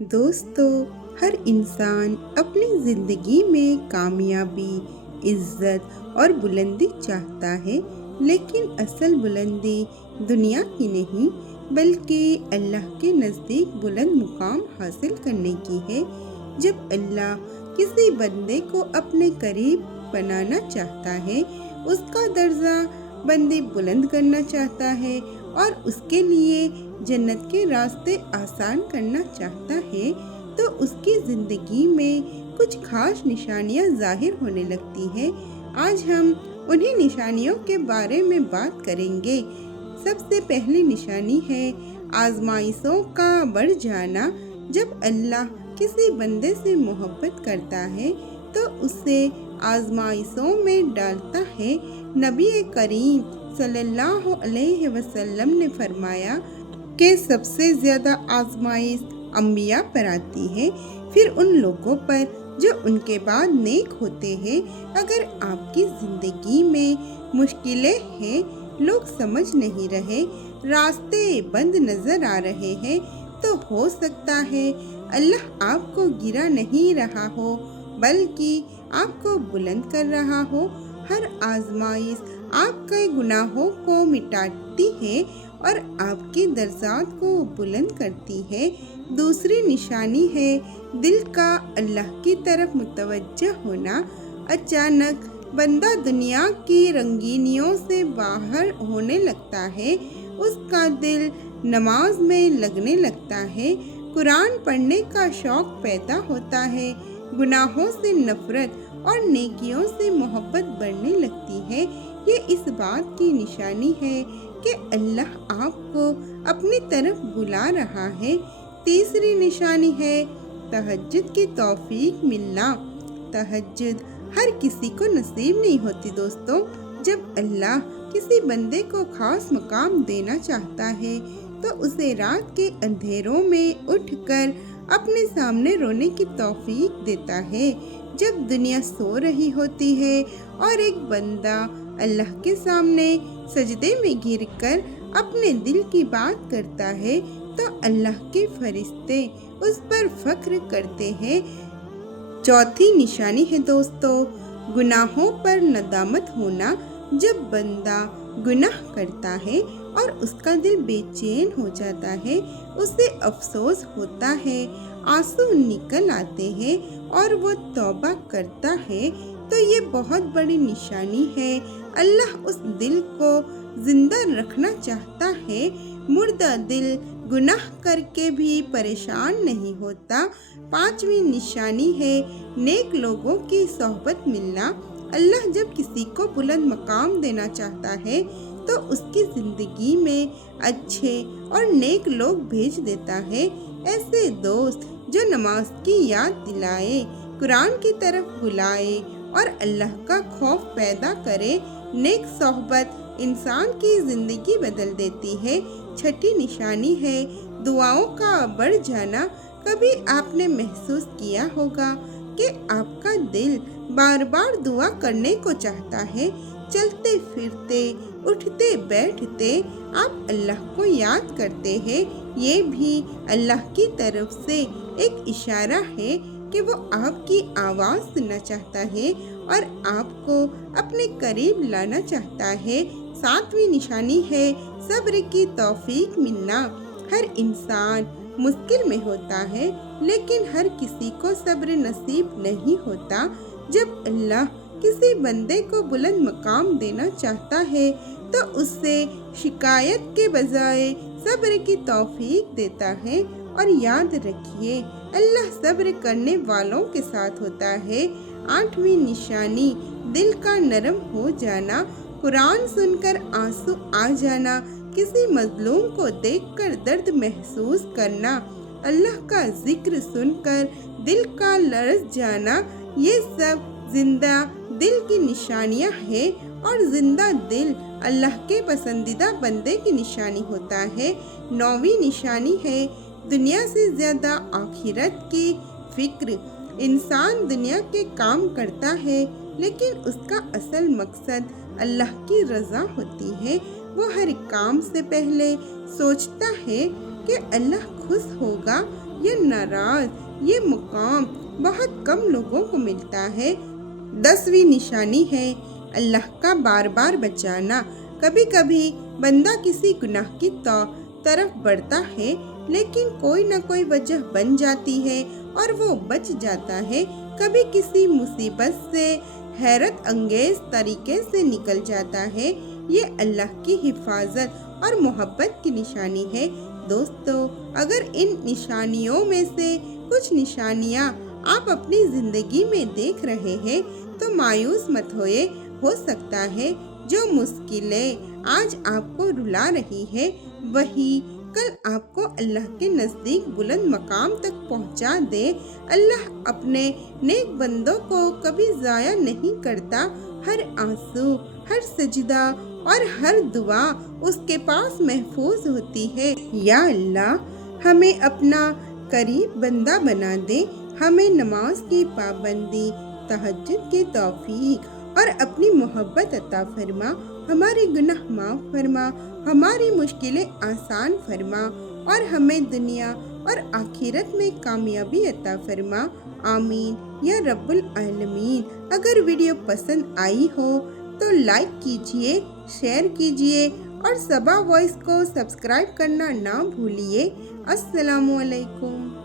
دوستو، ہر انسان اپنی زندگی میں کامیابی، عزت اور بلندی چاہتا ہے، لیکن اصل بلندی دنیا کی نہیں بلکہ اللہ کے نزدیک بلند مقام حاصل کرنے کی ہے۔ جب اللہ کسی بندے کو اپنے قریب بنانا چاہتا ہے، اس کا درجہ بندی بلند کرنا چاہتا ہے اور اس کے لیے جنت کے راستے آسان کرنا چاہتا ہے، تو اس کی زندگی میں کچھ خاص نشانیاں ظاہر ہونے لگتی ہیں۔ آج ہم انہیں نشانیوں کے بارے میں بات کریں گے۔ سب سے پہلی نشانی ہے آزمائشوں کا بڑھ جانا۔ جب اللہ کسی بندے سے محبت کرتا ہے تو اسے آزمائشوں میں ڈالتا ہے۔ نبی کریم صلی اللہ علیہ وسلم نے فرمایا کہ سب سے زیادہ آزمائش انبیاء پر آتی ہے، پھر ان لوگوں پر جو ان کے بعد نیک ہوتے ہیں۔ اگر آپ کی زندگی میں مشکلیں ہیں، لوگ سمجھ نہیں رہے، راستے بند نظر آ رہے ہیں، تو ہو سکتا ہے اللہ آپ کو گرا نہیں رہا ہو بلکہ آپ کو بلند کر رہا ہو۔ ہر آزمائش آپ کے گناہوں کو مٹاتی ہے اور آپ کے درجات کو بلند کرتی ہے۔ دوسری نشانی ہے دل کا اللہ کی طرف متوجہ ہونا۔ اچانک بندہ دنیا کی رنگینیوں سے باہر ہونے لگتا ہے، اس کا دل نماز میں لگنے لگتا ہے، قرآن پڑھنے کا شوق پیدا ہوتا ہے، گناہوں سے نفرت اور نیکیوں سے محبت بڑھنے لگتی ہے۔ یہ اس بات کی نشانی ہے کہ اللہ آپ کو اپنی طرف بلا رہا ہے۔ تیسری نشانی ہے تہجد کی توفیق ملنا۔ تہجد ہر کسی کو نصیب نہیں ہوتی دوستوں۔ جب اللہ کسی بندے کو خاص مقام دینا چاہتا ہے تو اسے رات کے اندھیروں میں اٹھ کر اپنے سامنے رونے کی توفیق دیتا ہے۔ جب دنیا سو رہی ہوتی ہے اور ایک بندہ اللہ کے سامنے سجدے میں گر کر اپنے دل کی بات کرتا ہے تو اللہ کے فرشتے اس پر فخر کرتے ہیں۔ چوتھی نشانی ہے دوستو گناہوں پر ندامت ہونا۔ جب بندہ گناہ کرتا ہے اور اس کا دل بے چین ہو جاتا ہے، اسے افسوس ہوتا ہے، آنسو نکل آتے ہیں اور وہ توبہ کرتا ہے، تو یہ بہت بڑی نشانی ہے اللہ اس دل کو زندہ رکھنا چاہتا ہے۔ مردہ دل گناہ کر کے بھی پریشان نہیں ہوتا۔ پانچویں نشانی ہے نیک لوگوں کی صحبت ملنا۔ اللہ جب کسی کو بلند مقام دینا چاہتا ہے تو اس کی زندگی میں اچھے اور نیک لوگ بھیج دیتا ہے۔ ایسے دوست جو نماز کی یاد دلائے، قرآن کی طرف بلائے اور اللہ کا خوف پیدا کرے۔ نیک صحبت انسان کی زندگی بدل دیتی ہے۔ چھٹی نشانی ہے دعاؤں کا بڑھ جانا۔ کبھی آپ نے محسوس کیا ہوگا کہ آپ کا دل بار بار دعا کرنے کو چاہتا ہے، چلتے پھرتے اٹھتے بیٹھتے آپ اللہ کو یاد کرتے ہیں۔ یہ بھی اللہ کی طرف سے ایک اشارہ ہے کہ وہ آپ کی آواز سننا چاہتا ہے اور آپ کو اپنے قریب لانا چاہتا ہے۔ ساتویں نشانی ہے صبر کی توفیق ملنا۔ ہر انسان مشکل میں ہوتا ہے، لیکن ہر کسی کو صبر نصیب نہیں ہوتا۔ جب اللہ کسی بندے کو بلند مقام دینا چاہتا ہے تو اسے شکایت کے بجائے صبر کی توفیق دیتا ہے، اور یاد رکھیے اللہ صبر کرنے والوں کے ساتھ ہوتا ہے۔ آٹھویں نشانی دل کا نرم ہو جانا۔ قرآن سن کر آنسو آ جانا، کسی مظلوم کو دیکھ کر درد محسوس کرنا، اللہ کا ذکر سن کر دل کا لرز جانا، یہ سب زندہ دل کی نشانیاں ہیں، اور زندہ دل اللہ کے پسندیدہ بندے کی نشانی ہوتا ہے۔ نویں نشانی ہے دنیا سے زیادہ آخرت کی فکر۔ انسان دنیا کے کام کرتا ہے، لیکن اس کا اصل مقصد اللہ کی رضا ہوتی ہے۔ وہ ہر کام سے پہلے سوچتا ہے کہ اللہ خوش ہوگا یا ناراض، یہ مقام بہت کم لوگوں کو ملتا ہے۔ 10ویں نشانی ہے اللہ کا بار بار بچانا۔ کبھی کبھی بندہ کسی گناہ کی طرف بڑھتا ہے، لیکن کوئی نہ کوئی وجہ بن جاتی ہے اور وہ بچ جاتا ہے۔ کبھی کسی مصیبت سے حیرت انگیز طریقے سے نکل جاتا ہے۔ یہ اللہ کی حفاظت اور محبت کی نشانی ہے۔ دوستو، اگر ان نشانیوں میں سے کچھ نشانیاں آپ اپنی زندگی میں دیکھ رہے ہیں تو مایوس مت ہوئے۔ ہو سکتا ہے جو مشکلیں آج آپ کو رلا رہی ہے وہی کل آپ کو اللہ کے نزدیک بلند مقام تک پہنچا دے۔ اللہ اپنے نیک بندوں کو کبھی ضائع نہیں کرتا۔ ہر آنسو، ہر سجدہ اور ہر دعا اس کے پاس محفوظ ہوتی ہے۔ یا اللہ، ہمیں اپنا قریب بندہ بنا دے، ہمیں نماز کی پابندی، تہجد کی توفیق اور اپنی محبت عطا فرما۔ ہمارے گناہ معاف فرما، ہماری مشکلیں آسان فرما اور ہمیں دنیا اور آخرت میں کامیابی عطا فرما۔ آمین یا رب العالمین۔ اگر ویڈیو پسند آئی ہو تو لائک کیجئے، شیئر کیجئے اور صبا وائس کو سبسکرائب کرنا نہ بھولیے۔ السلام علیکم۔